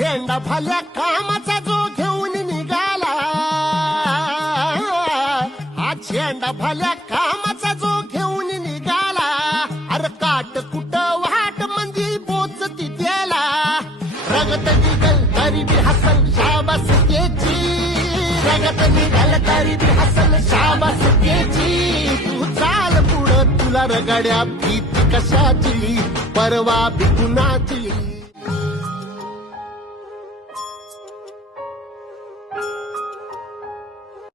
झेंडा भल्या कामाचा जो घेऊन निघाला, हा झेंडा भल्या कामाचा जो घेऊन निघाला, अरे काट कुट वाट म्हणजे पोचती त्याला, रगत निघल तरी बी हसल शाबास त्याची, रगत निघल तरी बी हसल शाबास त्याची. तू चाल पुढं तुला रगड्या भीती कशाची, परवा भी कुणाची.